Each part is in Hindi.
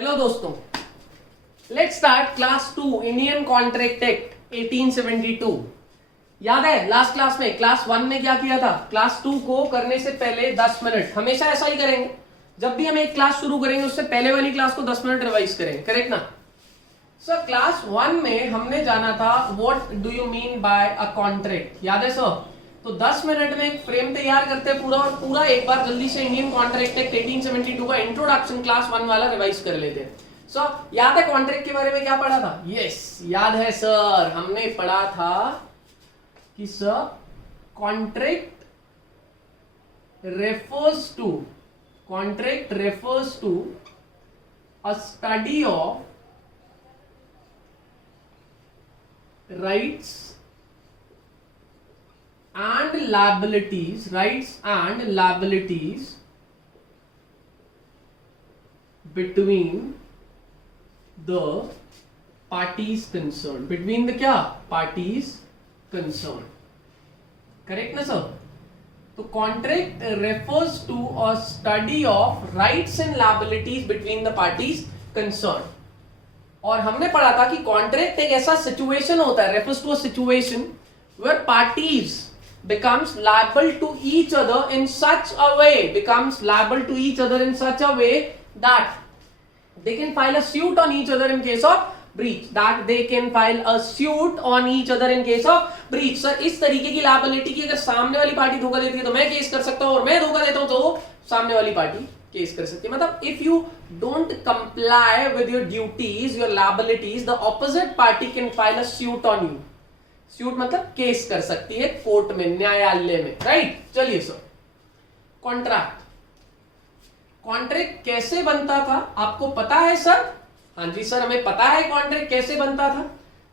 हेलो दोस्तों, let's start class 2 Indian contract act 1872। याद है लास्ट क्लास में क्लास 1 में क्या किया था? क्लास 2 को करने से पहले 10 मिनट, हमेशा ऐसा ही करेंगे। जब भी हम एक क्लास शुरू करेंगे उससे पहले वाली क्लास को 10 मिनट रिवाइज करेंगे, करेक्ट ना? सर क्लास 1 में हमने जाना था what do you mean by a contract, याद है सर? तो 10 मिनट में एक फ्रेम तैयार करते हैं पूरा, और पूरा एक बार जल्दी से इंडियन कॉन्ट्रैक्ट एक्ट 1872 का इंट्रोडक्शन क्लास 1 वाला रिवाइज कर लेते हैं। सर याद है कॉन्ट्रैक्ट के बारे में क्या पढ़ा था? यस याद है सर, हमने पढ़ा था कि sir contract refers to a study of rights and liabilities between the parties concerned, between the क्या parties concerned, करेक्ट ना सर? तो contract refers to a study of rights and liabilities between the parties concern. और हमने पढ़ा था कि कॉन्ट्रैक्ट एक ऐसा सिचुएशन होता है, refers to a situation where parties becomes liable to each other in such a way that they can file a suit on each other in case of breach, sir इस तरीके की लायबिलिटी की अगर सामने वाली पार्टी धोखा देती है तो मैं केस कर सकता हूं, और मैं धोखा देता हूं तो सामने वाली पार्टी केस कर सकती है। मतलब if you don't comply with your duties, your liabilities, the opposite party can file a suit on you. Suit मतलब केस कर सकती है कोर्ट में, न्यायालय में, राइट? चलिए सर, कॉन्ट्रैक्ट कैसे बनता था आपको पता है सर? हाँ जी सर, हमें पता है कॉन्ट्रैक्ट कैसे बनता था।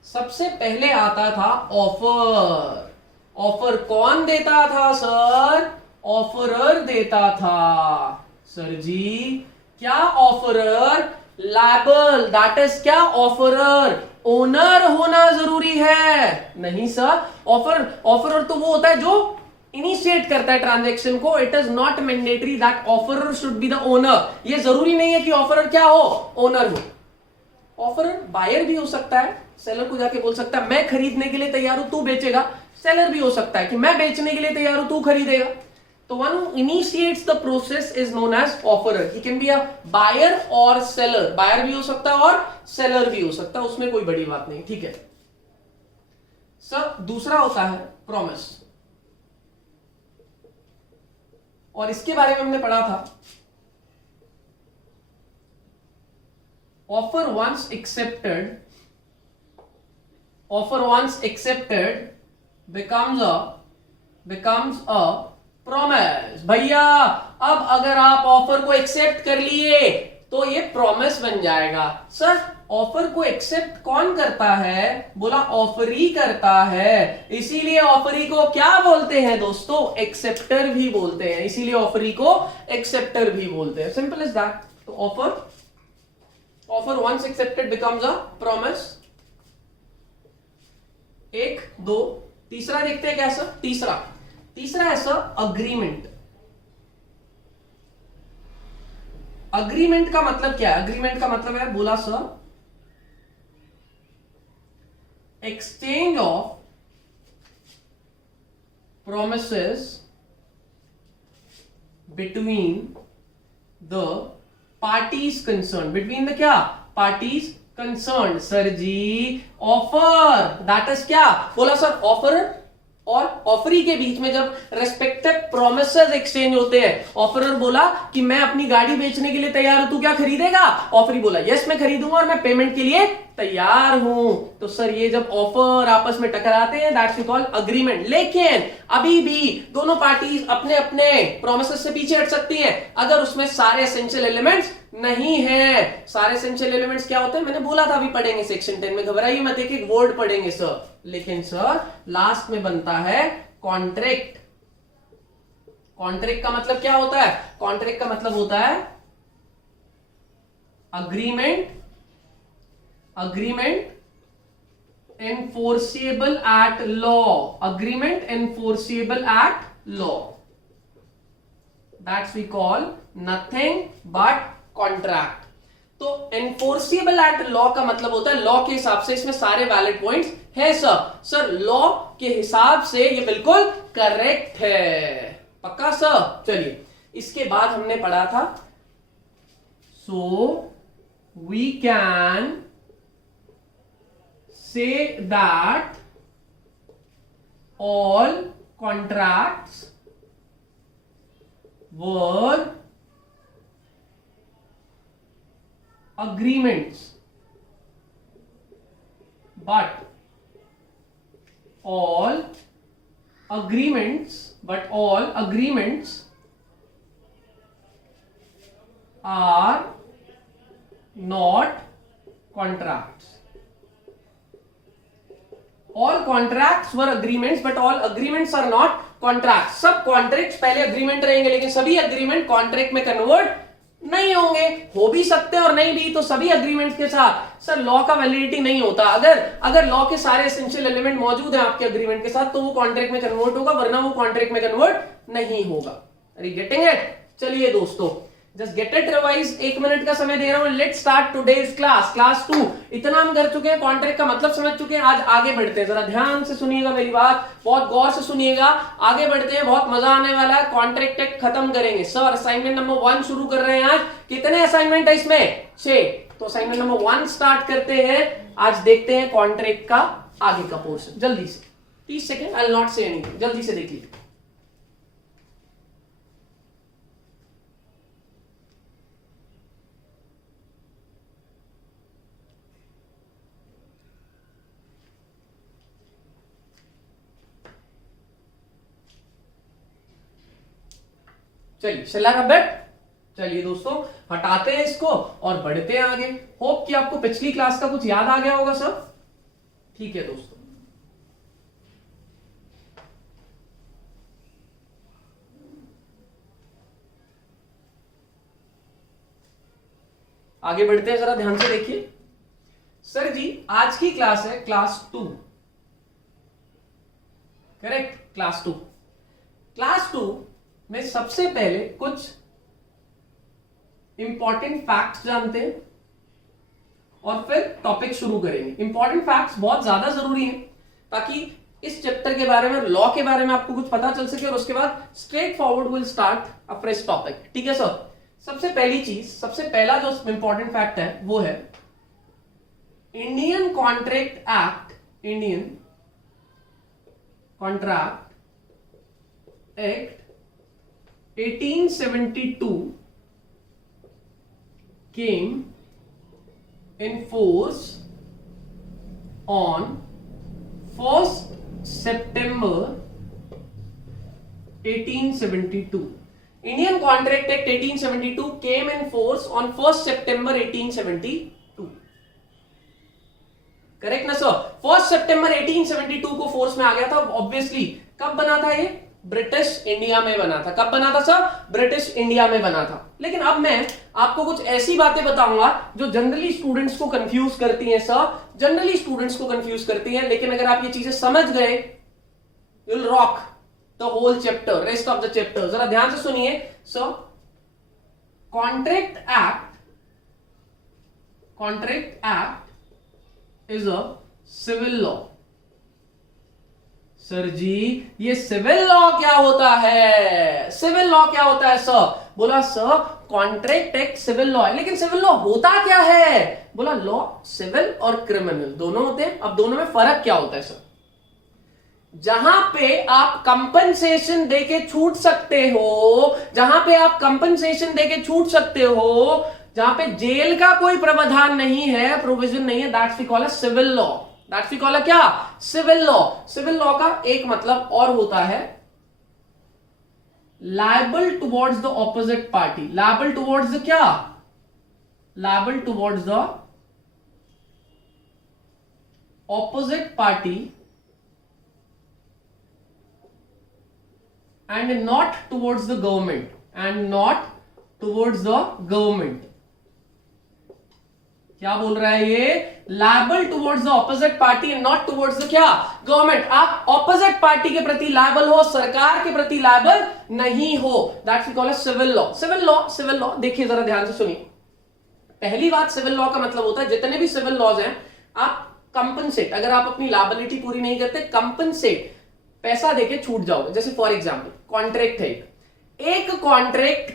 सबसे पहले आता था ऑफर। ऑफर कौन देता था सर? ऑफरर देता था। सर जी क्या ऑफरर? लायबल, दैट इज क्या ऑफरर? ओनर होना जरूरी है? नहीं सर, ऑफरर तो वो होता है जो इनिशिएट करता है ट्रांजैक्शन को। It is not mandatory that offeror should be the owner. ये जरूरी नहीं है कि ऑफरर क्या हो? ओनर हो। ऑफरर बायर भी हो सकता है, सेलर को जाके बोल सकता है मैं खरीदने के लिए तैयार हूं, तू बेचेगा। सेलर भी हो सकता है कि मैं बेचने के लिए तैयार हूं, तू खरीदेगा। तो one who initiates the process is known as offerer. He can be a buyer और सेलर। बायर भी हो सकता है और सेलर भी हो सकता है, उसमें कोई बड़ी बात नहीं, ठीक है सर। दूसरा होता है प्रॉमिस, और इसके बारे में हमने पढ़ा था offer once accepted becomes a promise। भैया अब अगर आप ऑफर को एक्सेप्ट कर लिए तो ये प्रॉमिस बन जाएगा। सर ऑफर को एक्सेप्ट कौन करता है? बोला ऑफरी करता है, इसीलिए ऑफरी को क्या बोलते हैं दोस्तों? एक्सेप्टर भी बोलते हैं, इसीलिए ऑफरी को एक्सेप्टर भी बोलते हैं। Simple is that. तो offer once accepted becomes a promise। एक दो, तीसरा देखते हैं क्या सर? तीसरा है सर अग्रीमेंट। अग्रीमेंट का मतलब क्या है? अग्रीमेंट का मतलब है, बोला sir exchange of promises between the parties concern. Between the क्या? Parties concern. Sir ji offer that is क्या? बोला सर ऑफर और ऑफरी के बीच में जब रेस्पेक्टिव प्रोमिसेस एक्सचेंज होते हैं, ऑफरर बोला कि मैं अपनी गाड़ी बेचने के लिए तैयार हूं, तू क्या खरीदेगा? ऑफरी बोला यस मैं खरीदूंगा और मैं पेमेंट के लिए तैयार हूं। तो सर ये जब ऑफर आपस में टकराते हैं दैट्स कॉल्ड अग्रीमेंट। लेकिन अभी भी दोनों पार्टीज अपने अपने प्रोमिसेस से पीछे हट सकती हैं अगर उसमें सारे एसेंशियल एलिमेंट्स नहीं है। सारे एसेंशियल एलिमेंट्स क्या होते हैं मैंने बोला था, अभी पढ़ेंगे सेक्शन 10 में, घबराइए मत, एक एक वर्ड पढ़ेंगे सर। लेकिन सर लास्ट में बनता है कॉन्ट्रैक्ट। कॉन्ट्रैक्ट का मतलब क्या होता है? कॉन्ट्रैक्ट का मतलब होता है agreement enforceable at law, that's we call nothing but contract। तो एनफोर्सिबल एक्ट लॉ का मतलब होता है लॉ के हिसाब से इसमें सारे वैलिड पॉइंट्स है सर। सर लॉ के हिसाब से ये बिल्कुल करेक्ट है, पक्का सर। चलिए इसके बाद हमने पढ़ा था so we can say that all contracts were agreements, but all agreements are not contracts. All contracts were agreements, but all agreements are not contracts. सब कॉन्ट्रैक्ट्स पहले अग्रीमेंट रहेंगे, लेकिन सभी अग्रीमेंट कॉन्ट्रैक्ट में कन्वर्ट नहीं होंगे। हो भी सकते हैं और नहीं भी, तो सभी अग्रीमेंट्स के साथ सर लॉ का वैलिडिटी नहीं होता। अगर लॉ के सारे एसेंशियल एलिमेंट मौजूद हैं आपके अग्रीमेंट के साथ, तो वो कॉन्ट्रैक्ट में कन्वर्ट होगा, वरना वो कॉन्ट्रैक्ट में कन्वर्ट नहीं होगा। Are you getting it? चलिए दोस्तों, just get it revise. 1 minute का समय दे रहा हूं। Let's start today's class 2। इतना हम कर चुके हैं, कॉन्ट्रैक्ट का मतलब समझ चुके हैं। आज आगे बढ़ते हैं, जरा ध्यान से सुनिएगा मेरी बात, बहुत गौर से सुनिएगा। आगे बढ़ते हैं, बहुत मजा आने वाला है। कॉन्ट्रैक्ट टेक खत्म करेंगे सर। असाइनमेंट नंबर 1 शुरू कर रहे हैं आज। कितने असाइनमेंट है इसमें? 6। तो असाइनमेंट नंबर 1 स्टार्ट करते हैं। आज देखते हैं कॉन्ट्रैक्ट का आगे का पोर्शन। जल्दी से 30 second, I will not say anything. जल्दी से देख लीजिए। चलिए शल्ला का बेट। चलिए दोस्तों, हटाते हैं इसको और बढ़ते हैं आगे। होप कि आपको पिछली क्लास का कुछ याद आ गया होगा सब। ठीक है दोस्तों, आगे बढ़ते हैं, जरा ध्यान से देखिए। सर जी आज की क्लास है क्लास 2, करेक्ट? क्लास 2। क्लास 2 में सबसे पहले कुछ इंपॉर्टेंट फैक्ट्स जानते हैं और फिर टॉपिक शुरू करेंगे। इंपॉर्टेंट फैक्ट्स बहुत ज्यादा जरूरी हैं ताकि इस चैप्टर के बारे में, लॉ के बारे में आपको कुछ पता चल सके, और उसके बाद straight forward will start a fresh topic. ठीक है सर? सबसे पहली चीज, सबसे पहला जो इंपॉर्टेंट फैक्ट है वो है Indian contract act, Indian contract act 1872 came in force on 1st September 1872. Indian Contract Act 1872 came in force on 1st September 1872. Correct ना सर? 1st सितंबर 1872 को फोर्स में आ गया था। ऑब्वियसली कब बना था ये? ब्रिटिश इंडिया में बना था। कब बना था सर? ब्रिटिश इंडिया में बना था। लेकिन अब मैं आपको कुछ ऐसी बातें बताऊंगा जो जनरली स्टूडेंट्स को कंफ्यूज करती हैं सर, जनरली स्टूडेंट्स को कंफ्यूज करती हैं। लेकिन अगर आप ये चीजें समझ गए, you will rock the whole chapter, rest of the chapter. जरा ध्यान से सुनिए sir. Contract act is a civil law. Sir ji ये सिविल लॉ क्या होता है? सिविल लॉ क्या होता है सर? बोला sir contract act civil law है, लेकिन सिविल लॉ होता क्या है? बोला लॉ सिविल और क्रिमिनल दोनों होते हैं। अब दोनों में फर्क क्या होता है सर? जहां पे आप कंपनसेशन देके छूट सकते हो, जहां पे आप कंपनसेशन देके छूट सकते हो, जहां पे जेल का कोई प्रावधान नहीं है, प्रोविजन नहीं है, that's we call a civil law. That's we call a क्या? Civil law. सिविल लॉ का एक मतलब और होता है liable towards the opposite party. Liable towards the क्या? Liable towards the opposite party and not towards the government, and not towards the government। क्या बोल रहा है ये? liable towards the opposite party and not towards the क्या? गवर्नमेंट। आप ऑपोजिट पार्टी के प्रति लायबल हो, सरकार के प्रति लायबल नहीं हो। That's we call a civil law. Civil law, civil law. देखिए जरा ध्यान से सुनिए। पहली बात, सिविल लॉ का मतलब होता है जितने भी सिविल लॉज हैं आप कंपनसेट, अगर आप अपनी लायबिलिटी पूरी नहीं करते कंपनसेट पैसा देके छूट जाओगे। जैसे फॉर एग्जांपल कॉन्ट्रैक्ट है, एक कॉन्ट्रैक्ट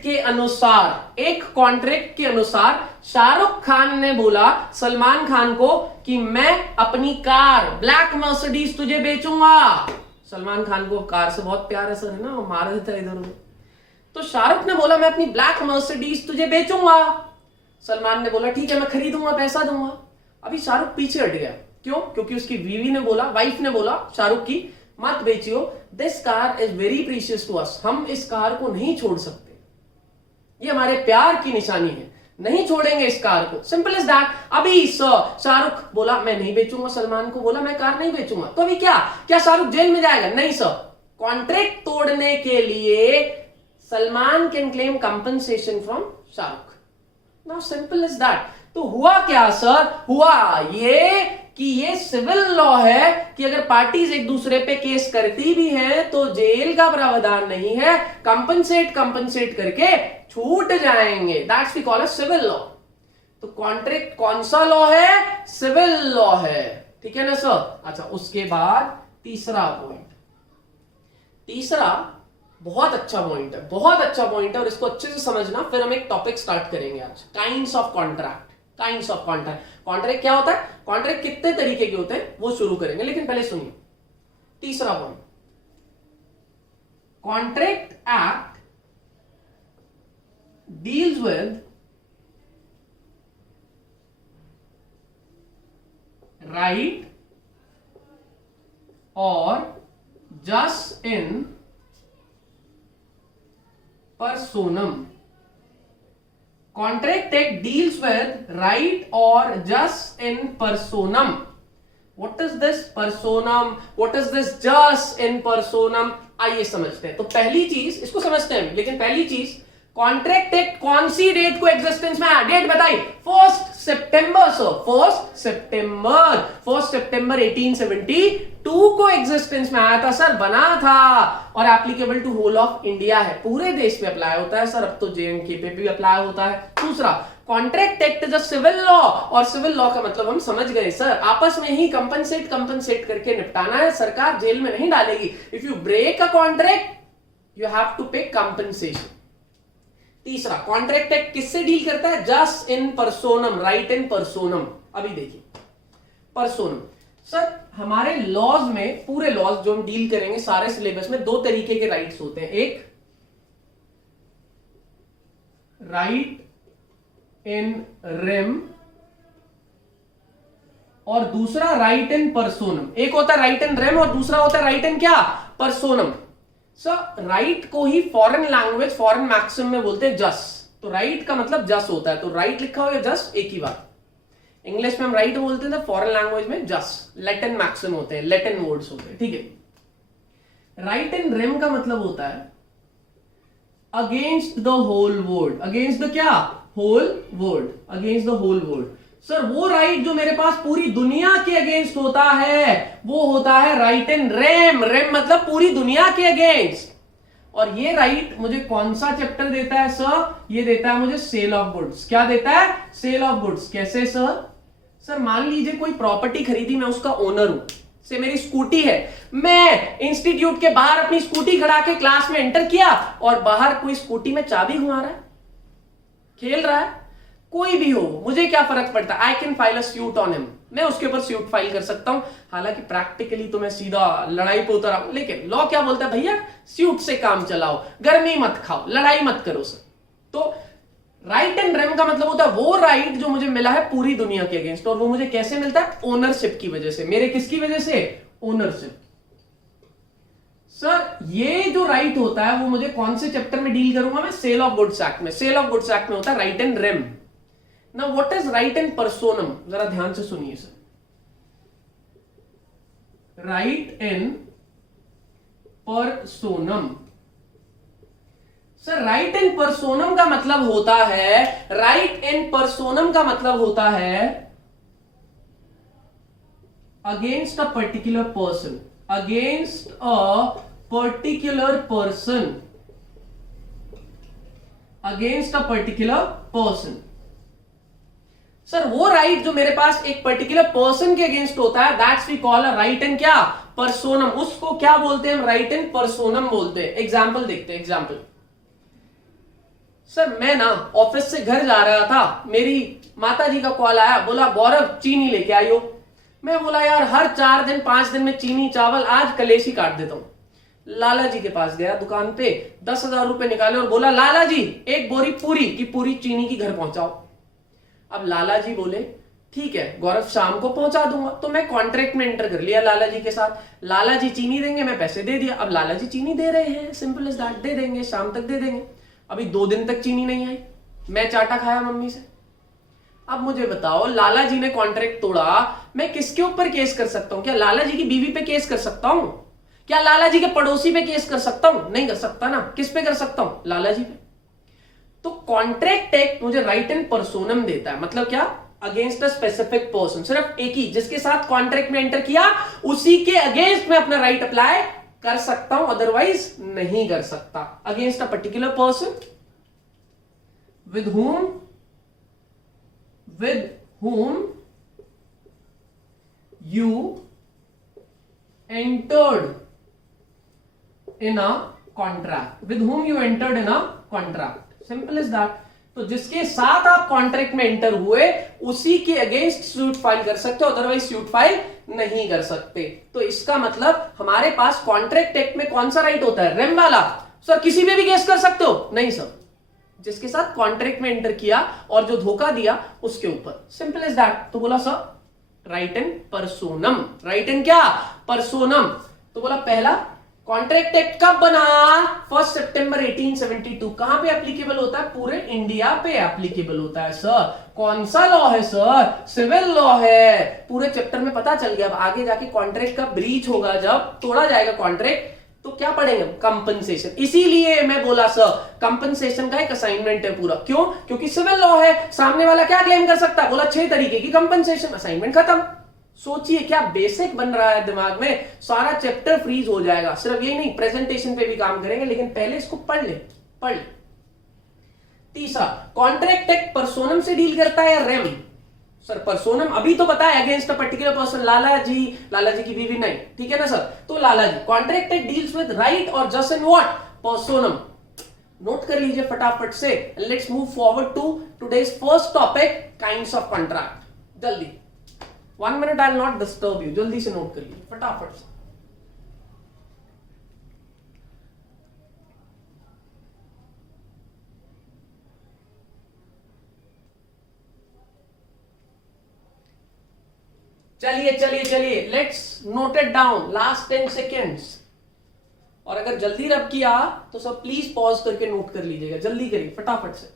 के अनुसार शाहरुख खान ने बोला सलमान खान को कि मैं अपनी कार ब्लैक मर्सिडीज तुझे बेचूंगा। सलमान खान को कार से बहुत प्यार है सर, है ना, वो मार देता है इधर उधर। तो शाहरुख ने बोला मैं अपनी ब्लैक मर्सिडीज तुझे बेचूंगा। सलमान ने बोला ठीक है मैं खरीदूंगा, पैसा दूंगा। अभी शाहरुख पीछे हट गया, क्यों? क्योंकि उसकी बीवी ने बोला, वाइफ ने बोला शाहरुख की मत बेचियो, this car is very precious to us, हम इस कार को नहीं छोड़ सकते, ये हमारे प्यार की निशानी है, नहीं छोड़ेंगे इस कार को, सिंपल इज दैट। अभी शाहरुख बोला मैं नहीं बेचूंगा, सलमान को बोला मैं कार नहीं बेचूंगा, तो अभी क्या शाहरुख जेल में जाएगा? नहीं सर, कॉन्ट्रैक्ट तोड़ने के लिए Salman can claim compensation from Shahrukh. Now simple is that. तो हुआ क्या सर? हुआ ये कि ये सिविल लॉ है कि अगर पार्टीज एक दूसरे पे केस करती भी हैं तो जेल का प्रावधान नहीं है, कंपनसेट करके छूट जाएंगे, that's we call a civil law. तो कॉन्ट्रैक्ट कौन सा लॉ है? सिविल लॉ है, ठीक है ना सर। अच्छा, उसके बाद तीसरा पॉइंट, तीसरा बहुत अच्छा पॉइंट है, बहुत अच्छा पॉइंट है और इसको अच्छे से समझना, फिर हम एक टॉपिक स्टार्ट करेंगे आज, kinds of contract. Kinds of contract, contract क्या होता है, कॉन्ट्रैक्ट कितने तरीके के होते हैं वो शुरू करेंगे, लेकिन पहले सुनिए तीसरा point. Contract act deals with right और just in personam. Contract act deals with right or just in personam. What is this personam? What is this just in personam? आइए समझते हैं। तो पहली चीज, इसको समझते हैं लेकिन पहली चीज, कॉन्ट्रैक्ट एक्ट कौन सी डेट को एग्जिस्टेंस में आया? डेट बताइए। 1 सितंबर सर, 1 सितंबर 1872 को एग्जिस्टेंस में आया था सर, बना था और applicable to whole of India है, पूरे देश पे अप्लाई होता है सर, अब तो जेएंडके पे भी अप्लाई होता है। दूसरा, contract act is a civil law, और सिविल लॉ का मतलब हम समझ गए सर, आपस में ही कंपनसेट करके निपटाना है, सरकार जेल में नहीं डालेगी। If you break a contract you have to pay compensation. तीसरा, कॉन्ट्रैक्ट एक्ट किससे डील करता है? Just in personam, right in personam. अभी देखिए पर्सोनम सर, हमारे लॉज में, पूरे लॉज जो हम डील करेंगे सारे सिलेबस में, दो तरीके के राइट्स होते हैं, एक राइट इन रेम और दूसरा राइट इन पर्सोनम। एक होता है राइट इन रेम और दूसरा होता है राइट इन क्या? पर्सोनम। सर राइट को ही फॉरेन लैंग्वेज, फॉरेन मैक्सिम में बोलते हैं जस, तो राइट का मतलब जस होता है, तो राइट लिखा हो या जस एक ही बात। इंग्लिश में हम राइट बोलते हैं, फॉरेन लैंग्वेज में जस, लैटिन मैक्सिम होते हैं, लैटिन वर्ड्स होते हैं, ठीक है। राइट इन रेम का मतलब होता है against the whole world, against the क्या? Whole world, against the whole world. Sir वो राइट जो मेरे पास पूरी दुनिया के अगेंस्ट होता है वो होता है राइट इन रेम, रेम मतलब पूरी दुनिया के अगेंस्ट। और ये राइट मुझे कौन सा चैप्टर देता है सर? ये देता है मुझे सेल ऑफ गुड्स। क्या देता है? Sale of goods. कैसे सर? सर मान लीजिए कोई प्रॉपर्टी खरीदी, मैं उसका ओनर हूं, से मेरी स्कूटी है, मैं इंस्टीट्यूट के बाहर अपनी स्कूटी खड़ा के क्लास में एंटर किया और बाहर कोई स्कूटी में चाबी घुमा रहा है, खेल रहा है, कोई भी हो, मुझे क्या फर्क पड़ता है? I can file a suit on him, मैं उसके ऊपर सूट फाइल कर सकता हूं। हालांकि प्रैक्टिकली तो मैं सीधा लड़ाई पे उतर आऊं, लेकिन लॉ क्या बोलता है? भैया सूट से काम चलाओ, गर्मी मत खाओ, लड़ाई मत करो सर। तो राइट एंड रेम का मतलब होता है वो राइट जो मुझे मिला है पूरी दुनिया के अगेंस्ट, और वो मुझे कैसे मिलता है? ओनरशिप की वजह से। मेरे किसकी वजह से? ओनरशिप। सर ये जो राइट होता है वो मुझे कौन से चैप्टर में डील करूंगा मैं? सेल ऑफ गुड्स एक्ट में। सेल ऑफ गुड्स एक्ट में होता है right and rem. Now what is right in personam? जरा ध्यान से सुनिए sir. Right in personam, sir right in personam का मतलब होता है, राइट इन पर्सोनम का मतलब होता है against a particular person, against a particular person, against a particular person. Sir वो राइट जो मेरे पास एक पर्टिकुलर पर्सन के अगेंस्ट होता है, that's we call a right in क्या, पर्सोनम। उसको क्या बोलते हैं हम, राइट इन पर्सोनम बोलते हैं। एग्जाम्पल देखते हैं, एग्जाम्पल। सर मैं ना ऑफिस से घर जा रहा था, मेरी माता जी का कॉल आया, बोला गौरव चीनी लेके आई हो। मैं बोला यार हर 4 दिन 5 दिन में चीनी चावल, आज कलेशी काट देता हूं। लाला जी के पास गया दुकान पे, 10,000 रुपए निकाले और बोला लाला जी एक बोरी पूरी की पूरी चीनी की घर पहुंचाओ। अब लाला जी बोले ठीक है गौरव शाम को पहुंचा दूंगा। तो मैं कॉन्ट्रैक्ट में एंटर कर लिया लाला जी के साथ। लाला जी चीनी देंगे, मैं पैसे दे दिया। अब लाला जी चीनी दे रहे हैं, सिंपल इज दैट, दे देंगे, शाम तक दे देंगे। अभी 2 दिन तक चीनी नहीं आई, मैं चाटा खाया मम्मी से। अब मुझे बताओ लाला जी ने कॉन्ट्रैक्ट तोड़ा, मैं किसके ऊपर केस कर सकता हूं? क्या लाला जी की बीवी पे केस कर सकता हूं? क्या लाला जी के पड़ोसी पे केस कर सकता हूं? नहीं कर सकता ना। किस पे कर सकता हूं? लाला जी पे। तो कॉन्ट्रैक्ट एक्ट मुझे राइट इन पर्सोनम देता है, मतलब क्या, अगेंस्ट अ स्पेसिफिक पर्सन। सिर्फ एक ही, जिसके साथ कॉन्ट्रैक्ट में एंटर किया उसी के अगेंस्ट में अपना राइट अप्लाई कर सकता हूं, अदरवाइज नहीं कर सकता। Against a particular person with whom you entered in a contract, with whom you entered in a contract, simple as that। तो जिसके साथ आप कॉन्ट्रैक्ट में एंटर हुए उसी के अगेंस्ट सूट फाइल कर सकते हो, अदरवाइज सूट फाइल नहीं कर सकते। तो इसका मतलब हमारे पास कॉन्ट्रैक्ट एक्ट में कौन सा राइट होता है, रेम वाला। सर किसी पे भी केस कर सकते हो? नहीं सर, जिसके साथ कॉन्ट्रैक्ट में एंटर किया और जो धोखा दिया उसके ऊपर, सिंपल इज दैट। तो बोला sir right in personam, right in क्या, पर्सोनम। तो बोला पहला कॉन्ट्रैक्ट एक्ट कब बना, 1 सितंबर 1872। कहां पे एप्लीकेबल होता है, पूरे इंडिया पे एप्लीकेबल होता है। सर कौन सा लॉ है सर, सिविल लॉ है। पूरे चैप्टर में पता चल गया। अब आगे जाके कॉन्ट्रैक्ट का ब्रीच होगा, जब तोड़ा जाएगा कॉन्ट्रैक्ट, तो क्या पढ़ेंगे, कंपनसेशन। इसीलिए मैं बोला सर कंपनसेशन का एक असाइनमेंट है पूरा। क्यों? क्योंकि सिविल लॉ है, सामने वाला क्या क्लेम कर सकता है, बोला 6 तरीके की कंपनसेशन, असाइनमेंट खत्म। सोचिए क्या बेसिक बन रहा है दिमाग में, सारा चैप्टर फ्रीज हो जाएगा। सिर्फ यही नहीं, प्रेजेंटेशन पे भी काम करेंगे, लेकिन पहले इसको पढ़ ले। तीसरा, कॉन्ट्रैक्ट एक्ट पर्सोनम से डील करता है या रेम? सर पर्सोनम अभी तो पता है, against a particular person, Lala ji की बीवी नहीं, ठीक है ना सर। तो Lala ji, contract act deals with right और just in what, personam. Note कर लीजिए फटाफट से। Let's move forward to today's first topic, kinds of contract. जल्दी 1 minute, I will not disturb you, जल्दी से नोट कर लीजिए फटाफट से। चलिए let's note it down, last 10 seconds. और अगर जल्दी रब किया तो सब प्लीज पॉज करके नोट कर लीजिएगा, जल्दी करिए फटाफट से।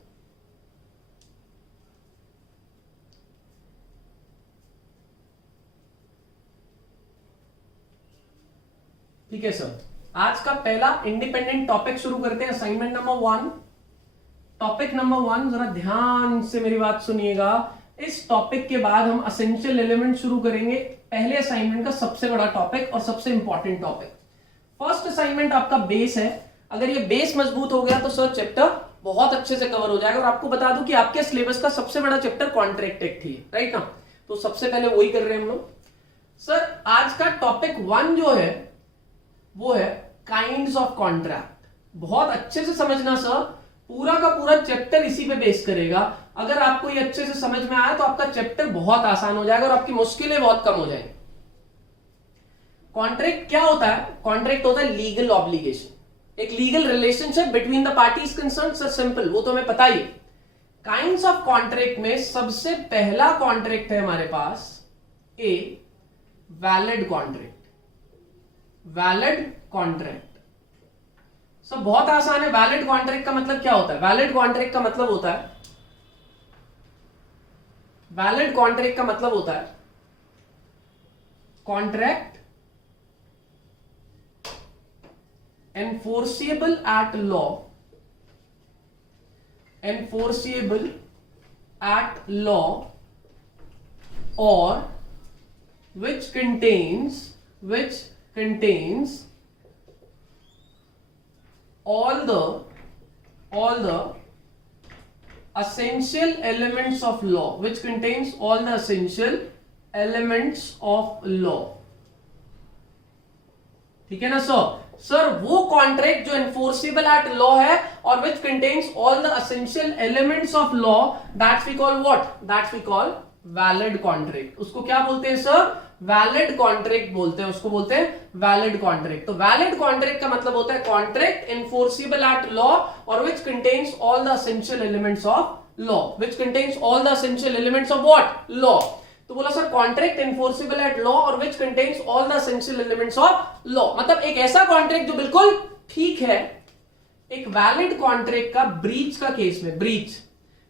ठीक है सर, आज का पहला इंडिपेंडेंट टॉपिक शुरू करते हैं, असाइनमेंट नंबर 1। टॉपिक नंबर 1, जरा ध्यान से मेरी बात सुनिएगा। इस टॉपिक के बाद हम असेंशियल एलिमेंट शुरू करेंगे, पहले असाइनमेंट का सबसे बड़ा टॉपिक और सबसे इंपॉर्टेंट टॉपिक। फर्स्ट असाइनमेंट आपका बेस है, अगर ये बेस मजबूत हो गया तो सर चैप्टर बहुत अच्छे से कवर हो जाएगा। और आपको बता दूं कि आपके सिलेबस का सबसे बड़ा चैप्टर कॉन्ट्रैक्ट एक्ट ही है, राइट ना। तो सबसे पहले वही कर रहे हैं हम लोग। सर आज का टॉपिक 1 जो है वो है काइंड्स ऑफ कॉन्ट्रैक्ट। बहुत अच्छे से समझना सर, पूरा का पूरा चैप्टर इसी पे बेस करेगा। अगर आपको ये अच्छे से समझ में आया तो आपका चैप्टर बहुत आसान हो जाएगा और आपकी मुश्किलें बहुत कम हो जाएंगी। कॉन्ट्रैक्ट क्या होता है? कॉन्ट्रैक्ट होता है लीगल ऑब्लिगेशन, एक legal relationship between the parties concerned. Sir simple, वो तो हमें पता ही। काइंड्स ऑफ कॉन्ट्रैक्ट में सबसे पहला कॉन्ट्रैक्ट है हमारे पास a valid contract. Valid contract सब बहुत आसान है। वैलिड कॉन्ट्रैक्ट का मतलब क्या होता है? वैलिड कॉन्ट्रैक्ट का मतलब होता है, वैलिड कॉन्ट्रैक्ट का मतलब होता है contract enforceable at law, enforceable at law, or which contains all the essential elements of law, which contains all the essential elements of law. ठीक है ना सर वो कॉन्ट्रैक्ट जो एनफोर्सेबल एट लॉ है और which contains all the essential elements of law, that's we call what, that's we call valid contract. उसको क्या बोलते हैं सर, वैलिड कॉन्ट्रैक्ट बोलते हैं, उसको बोलते हैं वैलिड कॉन्ट्रैक्ट. तो वैलिड कॉन्ट्रैक्ट का मतलब होता है कॉन्ट्रैक्ट एनफोर्सेबल एट लॉ और which contains all the essential elements of law, which contains all the essential elements of what, law. तो बोला sir contract enforceable at law और which contains all the essential elements of law, मतलब एक ऐसा कॉन्ट्रैक्ट जो बिल्कुल ठीक है. एक वैलिड कॉन्ट्रैक्ट का ब्रीच का केस में, ब्रीच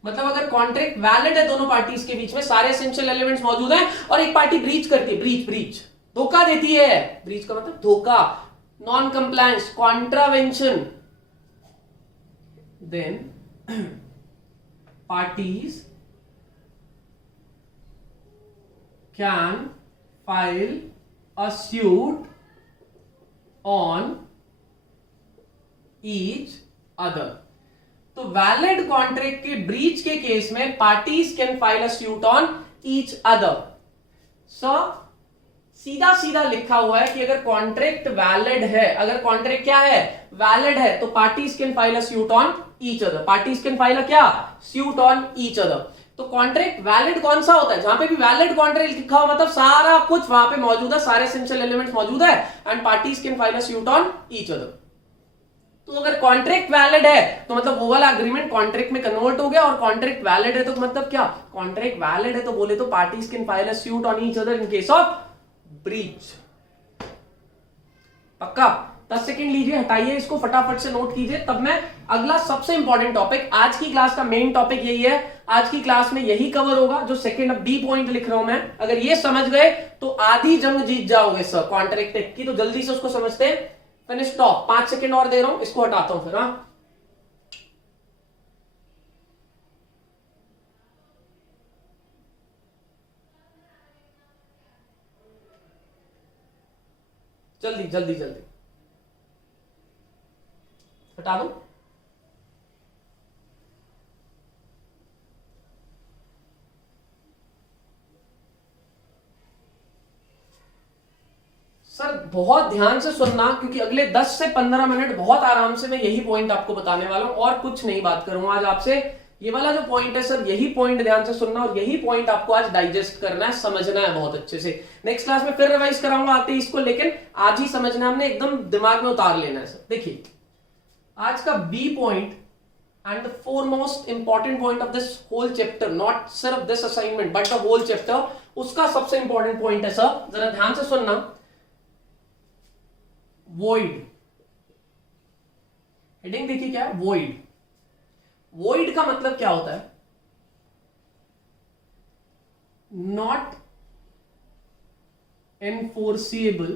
मतलब अगर कॉन्ट्रैक्ट वैलिड है दोनों पार्टीज के बीच में, सारे एसेंशियल एलिमेंट्स मौजूद हैं और एक पार्टी ब्रीच करती है, ब्रीच धोखा देती है. ब्रीच का मतलब धोखा, non compliance, contravention, then parties can file a suit on each other. तो वैलिड कॉन्ट्रैक्ट के ब्रीच के केस में parties can file a suit on each other. So सीधा सीधा लिखा हुआ है कि अगर कॉन्ट्रैक्ट वैलिड है, अगर कॉन्ट्रैक्ट क्या है, वैलिड है, तो parties can file a suit on each other. Parties can file अ क्या, सूट ऑन ईच अदर. तो कॉन्ट्रैक्ट वैलिड कौन सा होता है, जहां पे भी वैलिड कॉन्ट्रैक्ट लिखा हुआ मतलब सारा कुछ वहां पे मौजूद है, सारे एसेंशियल एलिमेंट्स मौजूद है and parties can file a suit on each other. तो अगर कॉन्ट्रैक्ट वैलिड है तो मतलब वो वाला एग्रीमेंट कॉन्ट्रैक्ट में कन्वर्ट हो गया, और कॉन्ट्रैक्ट वैलिड है तो मतलब क्या, कॉन्ट्रैक्ट वैलिड है तो बोले तो parties can file a suit on each other in case of breach. पक्का? 10 सेकंड लीजिए, हटाइए इसको, फटाफट से नोट कीजिए, तब मैं अगला सबसे इंपॉर्टेंट टॉपिक, आज की क्लास का मेन टॉपिक यही है, आज की क्लास में यही कवर होगा जो सेकंड बी पॉइंट लिख रहा हूं मैं. अगर ये समझ गए तो आधी जंग जीत जाओगे सर कॉन्ट्रैक्ट की. तो जल्दी से उसको समझते हैं. फिनिश स्टॉप, 5 सेकंड और दे रहा हूं, इसको हटाता हूं फिर. हाँ जल्दी जल्दी जल्दी हटा दो. सर बहुत ध्यान से सुनना, क्योंकि अगले 10 से 15 मिनट बहुत आराम से मैं यही पॉइंट आपको बताने वाला हूं और कुछ नहीं बात करूंगा आज आपसे. ये वाला जो पॉइंट है सर, यही पॉइंट ध्यान से सुनना और यही पॉइंट आपको आज डाइजेस्ट करना है, समझना है बहुत अच्छे से. नेक्स्ट क्लास में फिर रिवाइज कराऊंगा आते ही इसको, लेकिन आज ही समझना है हमने, एकदम दिमाग में उतार लेना है सर. देखिए आज का B point and the foremost important point of this whole chapter, not सिर्फ this assignment but the whole chapter, उसका सबसे इंपॉर्टेंट पॉइंट है सर, जरा ध्यान से सुनना, वॉइड. हेडिंग देखिए क्या है, वॉइड. वॉइड का मतलब क्या होता है, not enforceable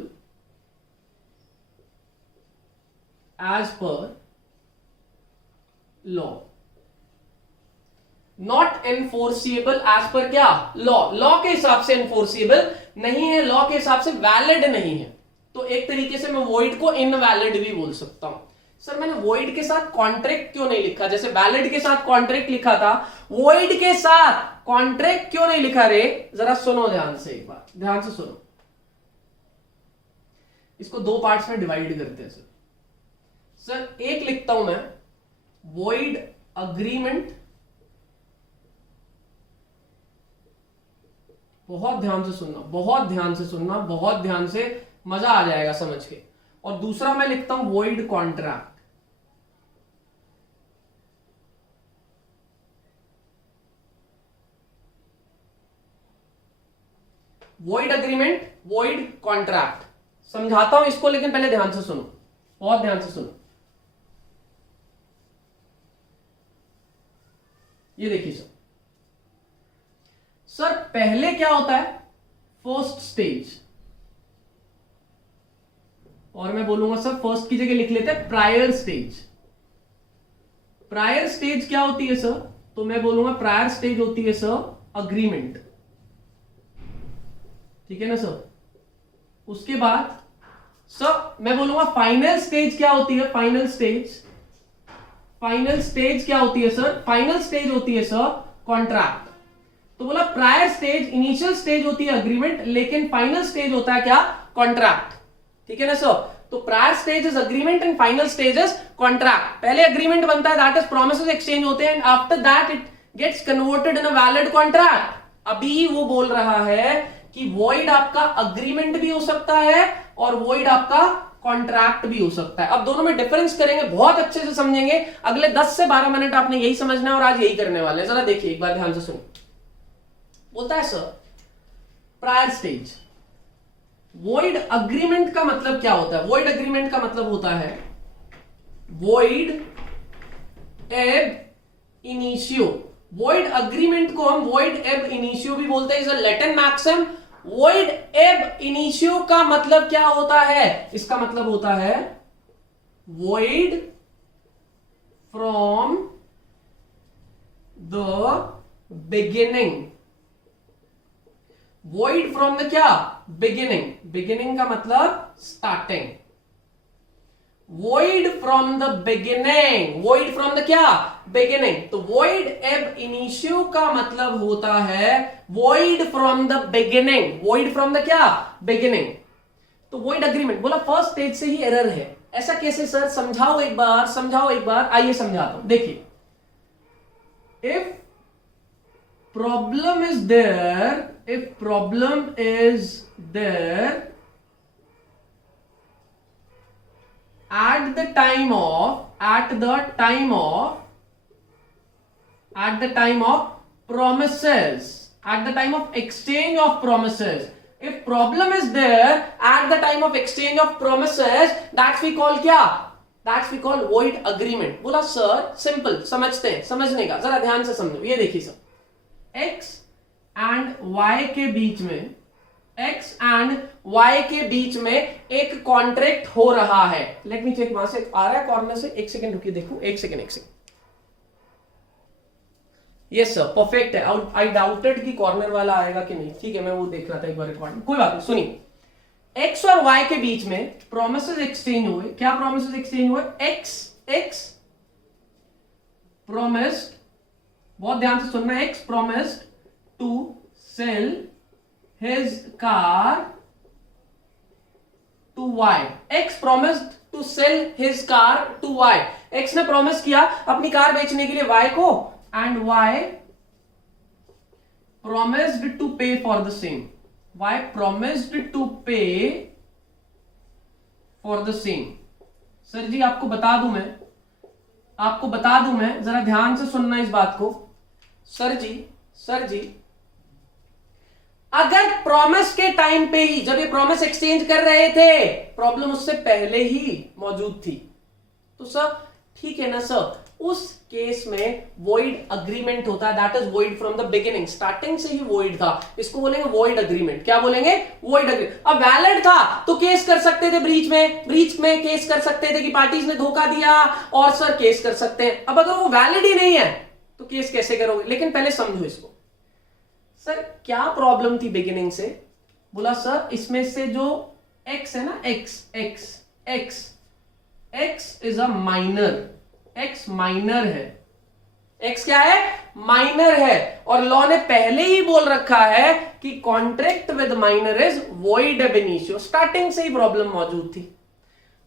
as per law. Not enforceable as per क्या, लॉ. लॉ के हिसाब से एनफोर्सिएबल नहीं है, लॉ के हिसाब से वैलिड नहीं है. तो एक तरीके से मैं वॉइड को इनवैलिड भी बोल सकता हूं. सर मैंने वॉइड के साथ कॉन्ट्रैक्ट क्यों नहीं लिखा, जैसे वैलिड के साथ कॉन्ट्रैक्ट लिखा था, वॉइड के साथ कॉन्ट्रैक्ट क्यों नहीं लिखा रे, जरा सुनो ध्यान से, एक बार ध्यान से सुनो. इसको दो पार्ट्स में डिवाइड करते हैं सर. सर एक लिखता हूं मैं, वॉइड अग्रीमेंट, बहुत ध्यान से सुनना, बहुत ध्यान से सुनना, बहुत ध्यान से, मजा आ जाएगा समझ के. और दूसरा मैं लिखता हूं void contract. Void agreement, void contract. समझाता हूं इसको, लेकिन पहले ध्यान से सुनो, बहुत ध्यान से सुनो. ये देखिए सर, सर पहले क्या होता है, फर्स्ट स्टेज, और मैं बोलूंगा सर फर्स्ट की जगह लिख लेते हैं प्रायर स्टेज. प्रायर स्टेज क्या होती है सर, तो मैं बोलूंगा प्रायर स्टेज होती है सर अग्रीमेंट. ठीक है ना सर. उसके बाद सर मैं बोलूंगा फाइनल स्टेज क्या होती है, फाइनल स्टेज, फाइनल स्टेज क्या होती है सर? फाइनल स्टेज होती है सर कॉन्ट्रैक्ट। तो बोला प्रायर स्टेज, इनिशियल स्टेज होती है अग्रीमेंट, लेकिन फाइनल स्टेज होता है क्या? कॉन्ट्रैक्ट। ठीक है ना सर? तो prior stage is agreement and final stage is contract. पहले अग्रीमेंट बनता है, दैट इज प्रोमिसेस एक्सचेंज होते हैं, and after that it gets converted in a valid contract. अभी वो बोल रहा है कि वॉइड आपका अग्रीमेंट भी हो सकता है और वॉइड आपका कॉन्ट्रैक्ट भी हो सकता है। अब दोनों में डिफरेंस करेंगे, बहुत अच्छे से समझेंगे। अगले 10 से 12 मिनट आपने यही समझना है और आज यही करने वाले हैं। जरा देखिए एक बार ध्यान से सुनिए। बोलता है sir prior stage, void agreement का मतलब क्या होता है? वॉइड अग्रीमेंट का मतलब होता है void ab initio. Void agreement को हम वॉइड एब इनिशियो भी बोलते हैं, is a Latin maxim. Void ab initio का मतलब क्या होता है? इसका मतलब होता है void from the beginning. Void from the क्या? बिगिनिंग। बिगिनिंग का मतलब starting. Void from the beginning. Void from the क्या? बिगिनिंग। तो वॉइड एब इनिशियो का मतलब होता है void from the beginning. Void from the क्या? बिगिनिंग। तो वॉइड अग्रीमेंट बोला फर्स्ट स्टेज से ही एरर है। ऐसा कैसे सर? समझाओ एक बार, समझाओ एक बार। आइए समझाता हूं। देखिए, if problem is there, if problem is there at the time of promises, at the time of exchange of promises, if problem is there at the time of exchange of promises, that's we call क्या? That's we call void agreement। बोला सर सिंपल समझते हैं, समझने का जरा ध्यान से समझो। ये देखिए सर, x एंड y के बीच में, x एंड y के बीच में एक कॉन्ट्रैक्ट हो रहा है। लेट मी चेक, वहां से आ रहा है कॉर्नर से। एक सेकंड रुकिए, देखो एक सेकंड। यस सर परफेक्ट है। आई डाउटेड कि कॉर्नर वाला आएगा कि नहीं। ठीक है, मैं वो देख रहा था एक बार रिकॉर्ड। कोई बात नहीं, सुनिए। x और y के बीच में प्रोमिसेस एक्सचेंज हुए। क्या प्रोमिसेस एक्सचेंज हुए? x प्रोमिस्ड, बहुत ध्यान से सुनना, x promised to sell his car to y। x promised to sell his car to y। x ने प्रॉमिस किया अपनी कार बेचने के लिए y को, and y promised to pay for the same। y promised to pay for the same। Sir ji आपको बता दूं मैं, जरा ध्यान से सुनना इस बात को। सर जी अगर प्रॉमिस के टाइम पे ही, जब ये प्रॉमिस एक्सचेंज कर रहे थे, प्रॉब्लम उससे पहले ही मौजूद थी, तो सर ठीक है ना सर, उस केस में वॉइड अग्रीमेंट होता है। That is void from the beginning, starting से ही वॉइड था। इसको बोलेंगे वॉइड अग्रीमेंट। क्या बोलेंगे? Void agreement. अब वैलिड था तो केस कर सकते थे ब्रीच में केस कर सकते थे कि पार्टीज ने धोखा दिया, और सर केस कर सकते हैं। अब अगर वो वैलिड ही नहीं है तो केस कैसे करोगे? लेकिन पहले समझो इसको। सर क्या प्रॉब्लम थी बिगिनिंग से? बोला सर इसमें से जो x है ना, x is a minor. x minor है। x क्या है? माइनर है। और लॉ ने पहले ही बोल रखा है कि contract with minor is void ab initio. Starting से ही प्रॉब्लम मौजूद थी।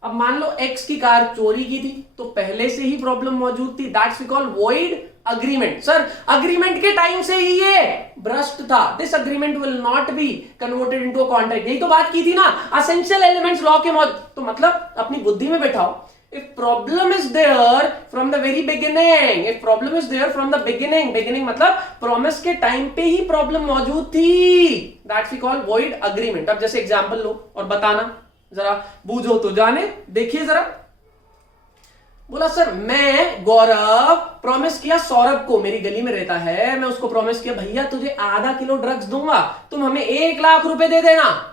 अब मान लो x की कार चोरी की थी तो पहले से ही प्रॉब्लम मौजूद थी। That's we call void agreement. Sir agreement के टाइम से ही ये भ्रष्ट था। This agreement will not be converted into a contract. यही तो बात की थी ना, असेंशियल एलिमेंट्स लॉ के मौजूद। तो मतलब अपनी बुद्धि में बैठाओ। If problem is there from the very beginning, if problem is there from the beginning मतलब promise के टाइम पे ही प्रॉब्लम मौजूद थी, that's we call void agreement। अब जैसे एग्जांपल लो और बताना, जरा बूझो तो जाने। देखिए जरा, बोला सर मैं गौरव प्रॉमिस किया सौरभ को, मेरी गली में रहता है, मैं उसको प्रॉमिस किया भैया तुझे आधा किलो ड्रग्स दूंगा, तुम हमें 1 लाख रुपए दे देना।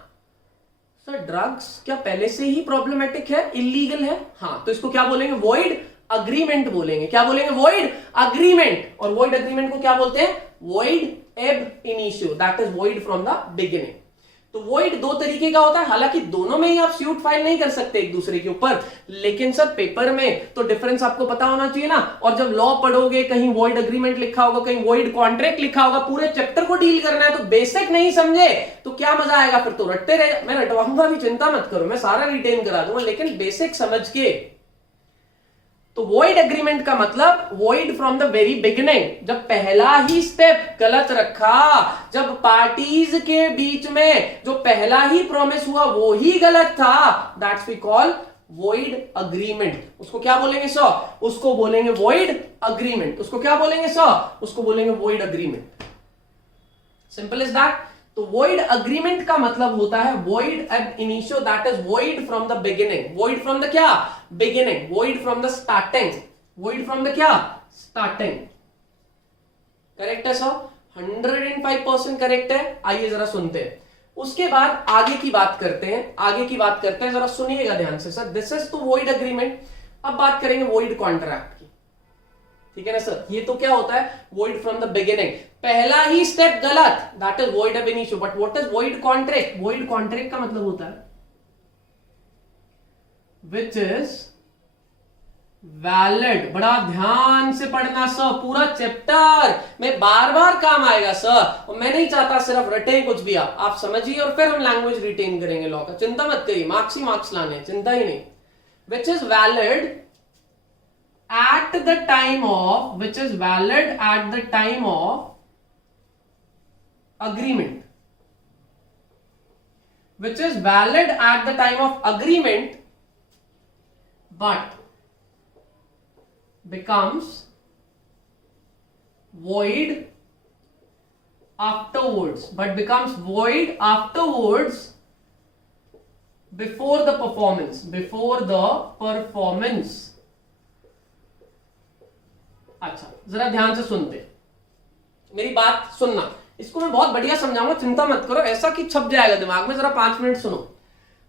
सर ड्रग्स क्या पहले से ही प्रॉब्लमेटिक है, इलीगल है? हाँ, तो इसको क्या बोलेंगे? वॉइड अग्रीमेंट बोलेंगे। क्या बोलेंगे? Void agreement. और वॉइड अग्रीमेंट को क्या बोलते हैं? Void ab initio. That is void from the beginning. तो वॉइड दो तरीके का होता है, हालांकि दोनों में ही आप स्यूट फाइल नहीं कर सकते एक दूसरे के ऊपर, लेकिन सर पेपर में तो डिफरेंस आपको पता होना चाहिए ना। और जब लॉ पढ़ोगे कहीं वॉइड अग्रीमेंट लिखा होगा, कहीं वॉइड कॉन्ट्रैक्ट लिखा होगा, पूरे चैप्टर को डील करना है, तो बेसिक नहीं समझे तो क्या मजा आएगा, फिर तो रटते रहे। मैं रटवाऊंगा भी, चिंता मत करो, मैं सारा रिटेन करा दूंगा, लेकिन बेसिक समझ के। तो वॉइड एग्रीमेंट का मतलब void from the very beginning, जब पहला ही स्टेप गलत रखा, जब पार्टीज के बीच में जो पहला ही प्रॉमिस हुआ वो ही गलत था, that's we call void agreement. उसको क्या बोलेंगे सर? उसको बोलेंगे वॉइड अग्रीमेंट। उसको क्या बोलेंगे सर? उसको बोलेंगे void agreement. Simple is that. तो वॉइड अग्रीमेंट का मतलब होता है void ab initio, that is void from the beginning. Void from the क्या? Beginning. Void from the starting. Void from the क्या? स्टार्टिंग। करेक्ट है सर? 105% करेक्ट है। आइए जरा सुनते हैं, उसके बाद आगे की बात करते हैं। आगे की बात करते हैं, जरा सुनिएगा ध्यान से सर। दिस इज तो वॉइड अग्रीमेंट। अब बात करेंगे वॉइड कॉन्ट्रैक्ट की, ठीक है ना सर? ये तो क्या होता है? वॉइड फ्रॉम द बिगिनिंग, पहला ही स्टेप गलत, that is void ab initio. But what is void contract? Void contract का मतलब होता है विच इज वैलिड। बड़ा ध्यान से पढ़ना सर, पूरा चैप्टर में बार बार काम आएगा सर, और मैं नहीं चाहता सिर्फ रटे कुछ भी आप समझिए और फिर हम लैंग्वेज रिटेन करेंगे लॉ का। चिंता मत करिए, मार्क्स ही मार्क्स लाने, चिंता ही नहीं। Which is valid at the time of, which is valid at the time of agreement, which is valid at the time of agreement but becomes void afterwards, before the performance। अच्छा जरा ध्यान से सुनते, मेरी बात सुनना, इसको मैं बहुत बढ़िया समझाऊंगा, चिंता मत करो, ऐसा कि छप जाएगा दिमाग में। जरा 5 मिनट सुनो।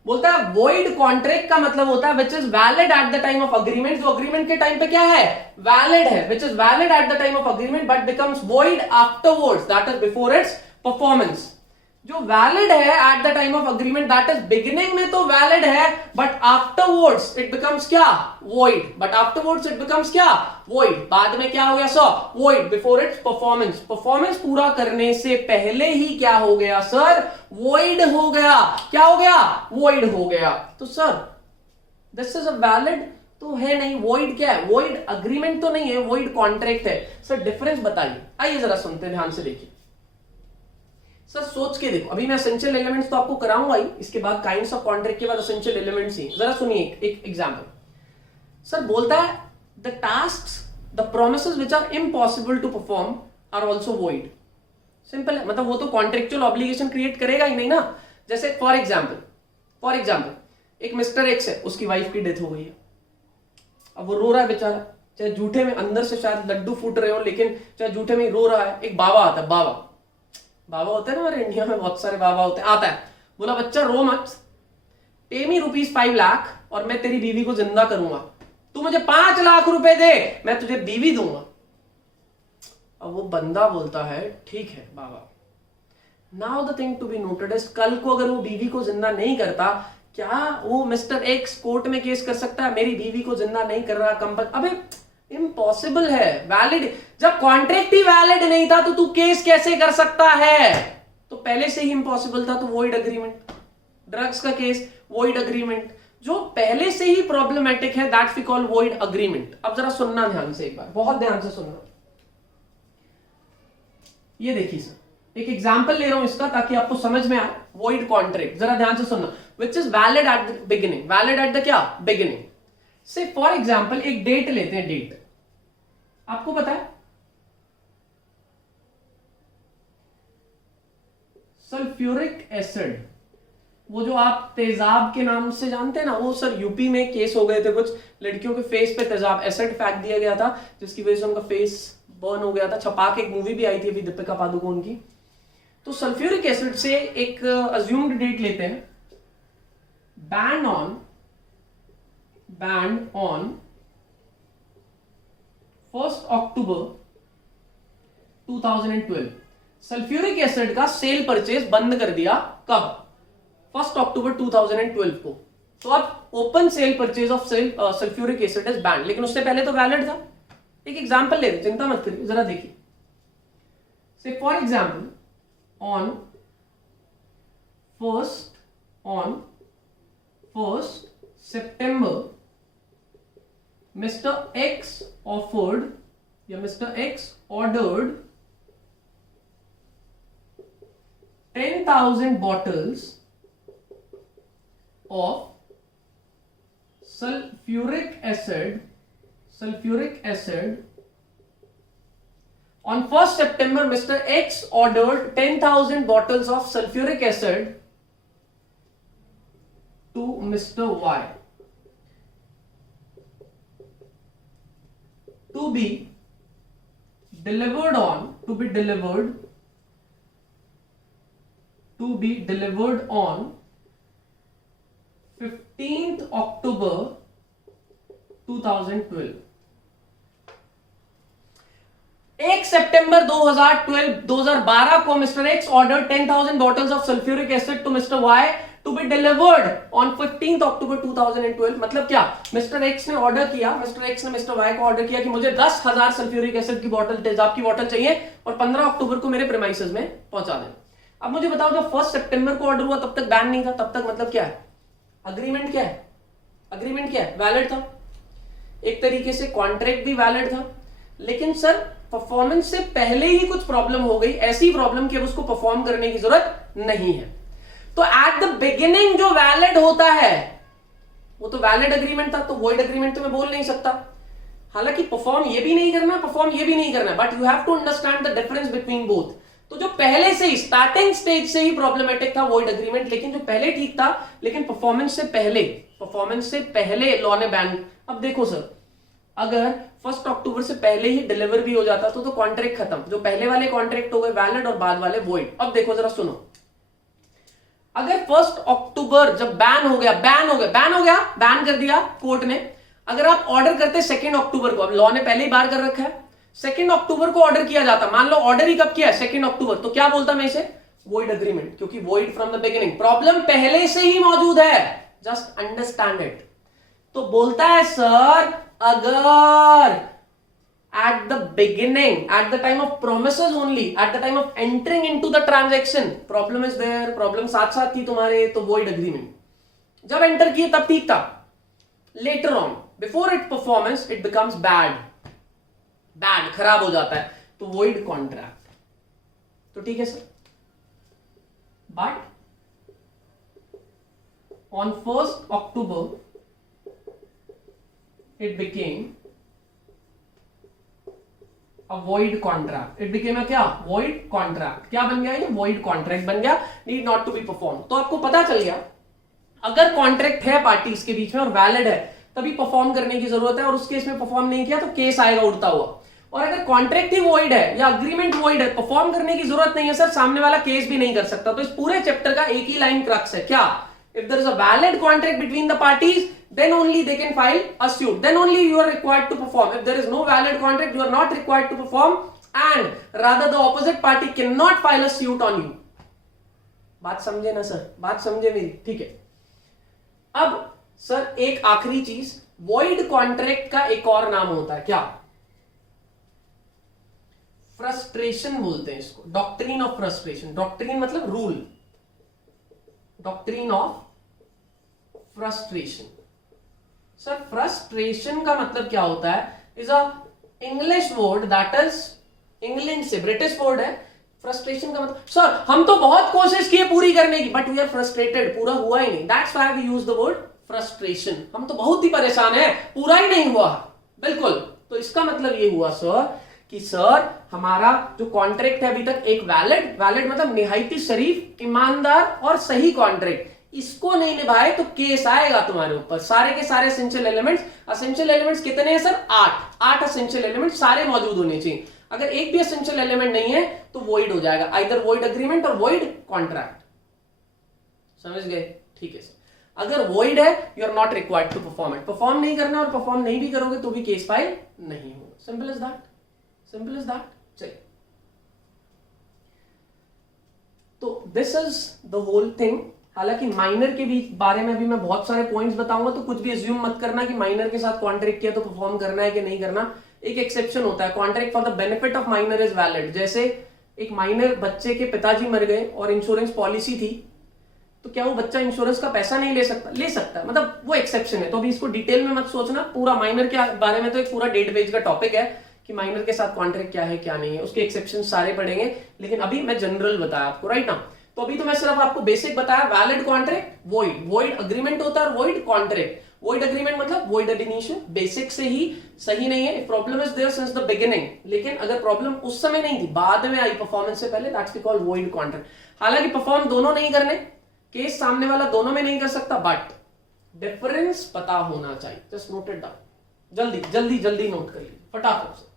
बोलता है वॉइड कॉन्ट्रैक्ट का मतलब होता है which is valid at the time of agreement, जो अग्रीमेंट के टाइम पे क्या है? वैलिड है। Which is valid at the time of agreement but becomes void afterwards, that is before it's performance. जो वैलिड है at the time of agreement, that is beginning में तो वैलिड है, बट आफ्टरवर्ड्स इट बिकम्स क्या? Void. But afterwards it becomes क्या? वॉइड। बाद में क्या हो गया sir? Void. Before it's performance, performance पूरा करने से पहले ही क्या हो गया सर? वॉइड हो गया। क्या हो गया? वॉइड हो गया। तो sir this is a valid तो है नहीं, वॉइड क्या है? वॉइड अग्रीमेंट तो नहीं है, वॉइड कॉन्ट्रैक्ट है। सर डिफरेंस बताइए। आइए जरा सुनते हैं, ध्यान से देखिए सर, सोच के देखो। अभी मैं एसेंशियल एलिमेंट्स तो आपको कराऊंगा ही, इसके बाद काइंड्स ऑफ कॉन्ट्रैक्ट के बाद एसेंशियल एलिमेंट्स ही। जरा सुनिए एक एग्जांपल। सर बोलता है the tasks, the promises which are impossible to perform are also void. Simple है, मतलब वो तो कॉन्ट्रेक्चुअल ऑब्लिगेशन क्रिएट करेगा ही नहीं ना। जैसे फॉर एग्जाम्पल एक मिस्टर एक्स है, उसकी वाइफ की डेथ हो गई है, अब वो रो रहा है बेचारा, चाहे झूठे में, अंदर से शायद लड्डू फूट रहे हो, लेकिन चाहे झूठे में रो रहा है। एक बाबा आता है, बाबा होते हैं ना हमारे इंडिया में, बहुत सारे बाबा होते हैं। आता है, बोला बच्चा रो मत, पे मी ₹5 लाख और मैं तेरी बीवी को जिंदा करूंगा, तू मुझे 5 लाख रुपए दे, मैं तुझे बीवी दूंगा। अब वो बंदा बोलता है ठीक है बाबा। Now the thing to be noted is, कल को अगर वो बीवी को जिंदा नहीं करता, क्या वो मिस्टर एक्स कोर्ट में केस कर सकता है मेरी बीवी को जिंदा नहीं कर रहा कंपनी? अबे इम्पॉसिबल है। वैलिड, जब कॉन्ट्रैक्ट ही वैलिड नहीं था तो तू केस कैसे कर सकता है? तो पहले से ही इम्पॉसिबल था, तो वॉइड अग्रीमेंट। ड्रग्स का केस वॉइड अग्रीमेंट, जो पहले से ही प्रॉब्लमेटिक है, that we call void agreement. अब जरा सुनना ध्यान से, एक बार बहुत ध्यान से सुनना। ये देखिए सर, एक एग्जांपल ले रहा हूं इसका ताकि आपको समझ में आए। वॉइड कॉन्ट्रैक्ट, जरा ध्यान से सुनना। Which is valid at the beginning, valid at the क्या? बिगिनिंग। से फॉर एग्जांपल एक डेट लेते हैं, डेट आपको पता है सल्फ्यूरिक एसिड, वो जो आप तेजाब के नाम से जानते हैं ना, वो सर यूपी में केस हो गए थे, कुछ लड़कियों के फेस पे तेजाब एसिड फेंक दिया गया था, जिसकी वजह से उनका फेस बर्न हो गया था। छपाक एक मूवी भी आई थी अभी दीपिका पादुकोण की। तो सल्फ्यूरिक एसिड से एक अज्यूम्ड डेट लेते हैं, ban on 1 October 2012 sulphuric acid का सेल परचेज बंद कर दिया। कब? 1 अक्टूबर 2012 को, तो अब open cell purchase of sulphuric acid is band, लेकिन उससे पहले तो वैलिड था। एक एग्जांपल ले रहे, चिंता मत करिए, जरा देखिए। से for example on first September Mr. X offered या Mr. X ordered 10,000 bottles of sulfuric acid on 1st September Mr. X ordered 10,000 bottles of sulfuric acid to Mr. Y to be delivered on 15th October 2012। 1 सितंबर 2012 को mister X order 10,000 bottles of sulphuric acid to mister Y to be delivered on 15th October 2012। मतलब क्या, मिस्टर एक्स ने ऑर्डर किया, मिस्टर एक्स ने मिस्टर वाई को ऑर्डर किया कि मुझे 10,000 सल्फ्यूरिक एसिड की बॉटल, तेजाब की बॉटल चाहिए और 15 अक्टूबर को मेरे प्रेमाइसेस में पहुंचा दें। अब मुझे बताओ, जब 1 सितंबर को ऑर्डर हुआ तब तक बैन नहीं था, तब तक मतलब क्या है, अग्रीमेंट क्या है, वैलिड था। एक तरीके से कॉन्ट्रैक्ट भी वैलिड था, लेकिन सर परफॉर्मेंस से पहले ही कुछ प्रॉब्लम हो गई, ऐसी प्रॉब्लम कि अब उसको परफॉर्म करने की जरूरत नहीं है। तो एट द बिगिनिंग जो वैलिड होता है वो तो वैलिड अग्रीमेंट था, तो वॉइड अग्रीमेंट तो मैं बोल नहीं सकता। हालांकि परफॉर्म ये भी नहीं करना, परफॉर्म ये भी नहीं करना, but you have to understand the difference between both. तो जो पहले से ही स्टार्टिंग स्टेज से ही प्रॉब्लमेटिक था वॉइड अग्रीमेंट, लेकिन जो पहले ठीक था, लेकिन परफॉर्मेंस से पहले लॉ ने बैन। अब देखो सर, अगर 1 अक्टूबर से पहले ही डिलीवर भी हो जाता तो कॉन्ट्रैक्ट खत्म, जो पहले वाले कॉन्ट्रैक्ट हो गए वैलिड और बाद वाले वॉइड। अब देखो जरा सुनो, अगर 1 अक्टूबर जब बैन हो गया, बैन कर दिया कोर्ट ने, अगर आप ऑर्डर करते 2 अक्टूबर को, अब लॉ ने पहले ही बार कर रखा है, 2 अक्टूबर को ऑर्डर किया जाता, मान लो ऑर्डर ही कब किया है 2 अक्टूबर, तो क्या बोलता मैं इसे, वॉइड अग्रीमेंट, क्योंकि void from the beginning, problem पहले से ही मौजूद है, जस्ट अंडरस्टैंड इट। तो बोलता है सर, अगर at the beginning, at the time of promises only, at the time of entering into the transaction, problem is there, problem साथ साथ थी तुम्हारे, तो void agreement। जब एंटर किए तब ठीक था, later on before its performance it becomes bad, खराब हो जाता है, तो void contract। तो ठीक है sir, but on 1st October it became void contract, it became a क्या, void contract। क्या बन गया ये, void contract बन गया, need not to be performed। तो आपको पता चल गया, अगर कॉन्ट्रैक्ट है पार्टीज के बीच में और वैलिड है तभी परफॉर्म करने की जरूरत है, और उस केस में परफॉर्म नहीं किया तो केस आएगा उड़ता हुआ। और अगर कॉन्ट्रैक्ट ही वॉइड है या अग्रीमेंट वॉइड है, परफॉर्म करने की जरूरत नहीं है सर, सामने वाला केस भी नहीं कर सकता। तो इस पूरे चैप्टर का एक ही लाइन क्रक्स है, क्या, if there is a valid contract between the parties, then only they can file a suit, then only you are required to perform। if there is no valid contract, you are not required to perform, and rather the opposite party cannot file a suit on you। बात समझे ना सर, बात समझे मेरी, ठीक है। अब सर एक आखिरी चीज, void contract का एक और नाम होता है, क्या, फ्रस्ट्रेशन बोलते हैं इसको, डॉक्ट्रिन ऑफ फ्रस्ट्रेशन। डॉक्ट्रिन मतलब rule, doctrine of frustration. Sir frustration का मतलब क्या होता है, is a English word that is England से, ब्रिटिश वर्ड है। फ्रस्ट्रेशन का मतलब, सर हम तो बहुत कोशिश किए पूरी करने की, बट वी आर फ्रस्ट्रेटेड, पूरा हुआ ही नहीं, that's why we use the word frustration. हम तो बहुत ही परेशान है, पूरा ही नहीं हुआ, बिल्कुल। तो इसका मतलब ये हुआ सर कि सर हमारा जो कॉन्ट्रैक्ट है अभी तक एक वैलिड मतलब निहायती शरीफ, ईमानदार और सही कॉन्ट्रैक्ट, इसको नहीं निभाए तो केस आएगा तुम्हारे ऊपर। सारे के सारे एसेंशियल एलिमेंट्स कितने हैं सर, 8 एसेंशियल एलिमेंट्स सारे मौजूद होने चाहिए। अगर एक भी एसेंशियल एलिमेंट नहीं है तो वॉइड हो जाएगा, आइदर वॉइड अग्रीमेंट और वॉइड कॉन्ट्रैक्ट। समझ गए, ठीक है सर। अगर वॉइड है you are not required to perform it, perform नहीं करना और परफॉर्म नहीं भी करोगे तो भी केस फाइल नहीं होगा। Simple is that, simple is that. चलिए, तो this is the whole thing हालांकि माइनर के बीच बारे में भी मैं बहुत सारे पॉइंट्स बताऊंगा, तो कुछ भी एज्यूम मत करना कि माइनर के साथ कॉन्ट्रैक्ट किया तो परफॉर्म करना है कि नहीं करना। एक एक्सेप्शन होता है, contract for the benefit of minor is valid. जैसे एक माइनर बच्चे के पिताजी मर गए और इंश्योरेंस पॉलिसी थी, तो क्या वो बच्चा इंश्योरेंस का पैसा नहीं ले सकता? ले सकता है, मतलब वो एक्सेप्शन है। तो अभी इसको डिटेल में मत सोचना, पूरा माइनर के बारे में तो एक पूरा 1.5 पेज का टॉपिक है कि माइनर के साथ कॉन्ट्रैक्ट क्या है क्या नहीं है, उसके एक्सेप्शन सारे पढ़ेंगे, लेकिन अभी मैं जनरल बताया आपको, राइट ना। तो अभी तो मैं सिर्फ आपको बेसिक बताया, वैलिड कॉन्ट्रैक्ट, वॉइड अग्रीमेंट होता है, वॉइड कॉन्ट्रैक्ट। वॉइड अग्रीमेंट मतलब वॉइड एडिनिशन, बेसिक से ही सही नहीं है, problem is there since the beginning. लेकिन अगर प्रॉब्लम उस समय नहीं थी, बाद में आई परफॉर्मेंस से पहले, that's we call void contract. हालांकि परफॉर्म दोनों नहीं करने, केस सामने वाला दोनों में नहीं कर सकता, बट डिफरेंस पता होना चाहिए। जस्ट नोट इट डाउन, जल्दी जल्दी जल्दी नोट कर लीजिए फटाफट से।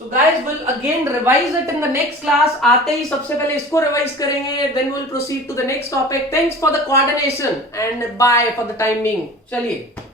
So guys, we'll again revise it in the next class. आते ही सबसे पहले इसको रिवाइज करेंगे, then we'll proceed to the next topic. Thanks for the coordination and bye for the time being. चलिए।